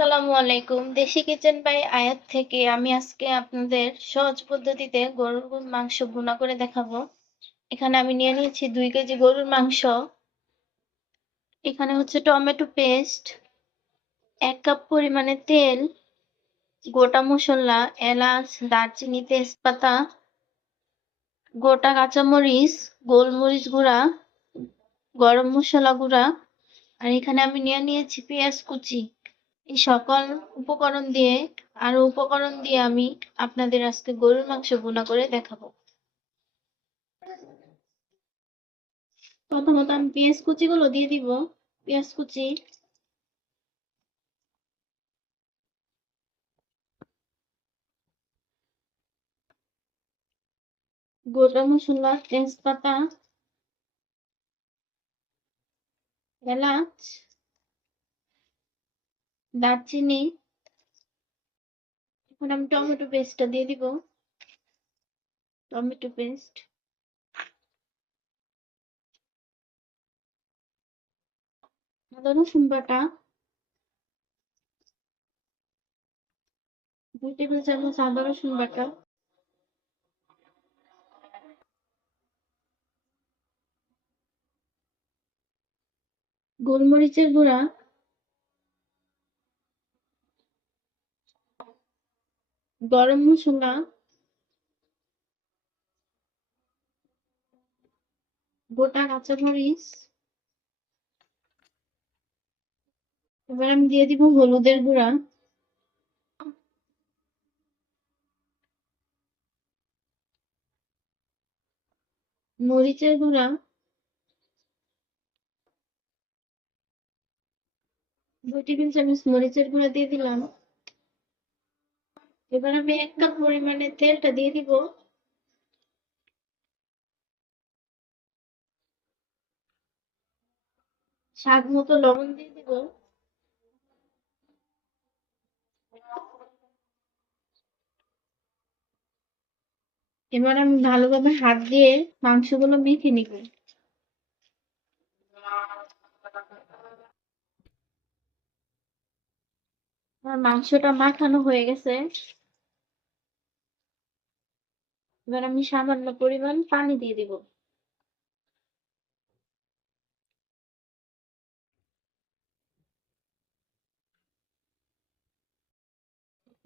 আসসালামু আলাইকুম। দেশি কিচেন বাই আয়াত থেকে আমি আজকে আপনাদের সহজ পদ্ধতিতে গরুর মাংস ভুনা করে দেখাবো। এখানে আমি নিয়ে নিয়েছি 2 কেজি গরুর মাংস। এখানে হচ্ছে টমেটো পেস্ট, 1 কাপ পরিমাণে তেল, গোটা মশলা, এলাচ, দারচিনি, তেজপাতা, গোটা কাঁচামরিচ, গোলমরিচ গুঁড়া, গরম মশলা গুঁড়া, আর এখানে আমি নিয়ে নিয়েছি পেঁয়াজ কুচি। এই সকল উপকরণ দিয়ে আমি আপনাদের আজকে গরুর মাংস ভুনা করে দেখাবো। প্রথমত আমি পেঁয়াজ কুচিগুলো দিয়ে দিব। পেঁয়াজ কুচি, গোটা মশলা, তেজপাতা, এলাচ, দারচিনি। এখন আমি টমেটো পেস্টটা দিয়ে দিব। টমেটো পেস্ট, আদা রসুন বাটা 2 টেবিল চামচ, আদা রসুন বাটা, গোলমরিচের গুঁড়া, গরম মশলা, গোটা কাঁচামরিচ। এবার আমি দিয়ে দিব হলুদের গুঁড়া, মরিচের গুঁড়া, 2 টেবিল চামচ মরিচের গুঁড়া দিয়ে দিলাম। এবার আমি 1 কাপ পরিমাণে তেলটা দিয়ে দিব। স্বাদ মতো লবণ দিয়ে দিব। এবার আমি ভালোভাবে হাত দিয়ে মাংসগুলো মেখে নিব। আমার মাংসটা মাখানো হয়ে গেছে। এবার আমি সামান্য পরিমাণ পানি দিয়ে দিব।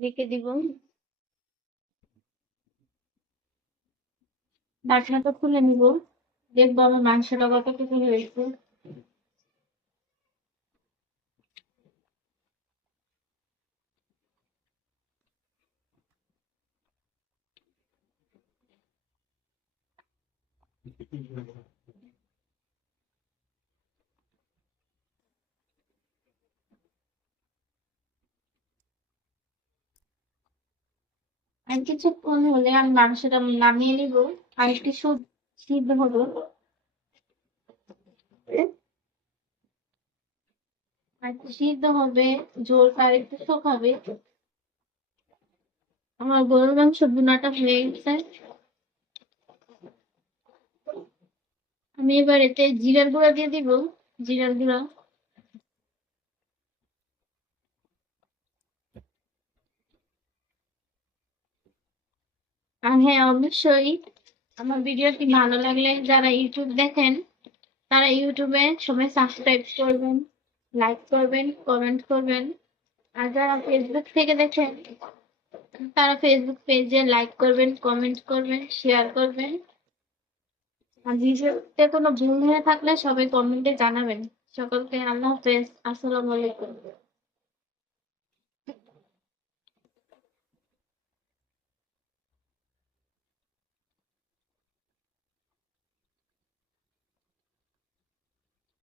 রেখে দিব। ঢাকনাটা খুলে নিব। দেখবো আমার মাংসটা কতটুকু হয়েছে। আর কিছুক্ষণ হলে আমি মাংসটা নামিয়ে নিব। আর একটু সিদ্ধ হবে। আর একটু সিদ্ধ হবে, ঝোলটা আর একটু শুকাবে। আমার গরুর মাংস ভুনাটা হয়ে গেছে। আমি এবার এতে জিরার গুঁড়া দিয়ে দিব। জিরার গুঁড়া, আর হ্যাঁ, অবশ্যই আমার ভিডিওটি ভালো লাগলে যারা ইউটিউব দেখেন তারা ইউটিউবে সবাই সাবস্ক্রাইব করবেন, লাইক করবেন, কমেন্ট করবেন। আর যারা ফেসবুক থেকে দেখেন তারা ফেসবুক পেজে লাইক করবেন, কমেন্ট করবেন, শেয়ার করবেন। আর ভিডিওতে কোনো ভুল হয়ে থাকলে সবাই কমেন্টে জানাবেন। সকলকে আল্লাহ হাফেজ। আসসালামু আলাইকুম।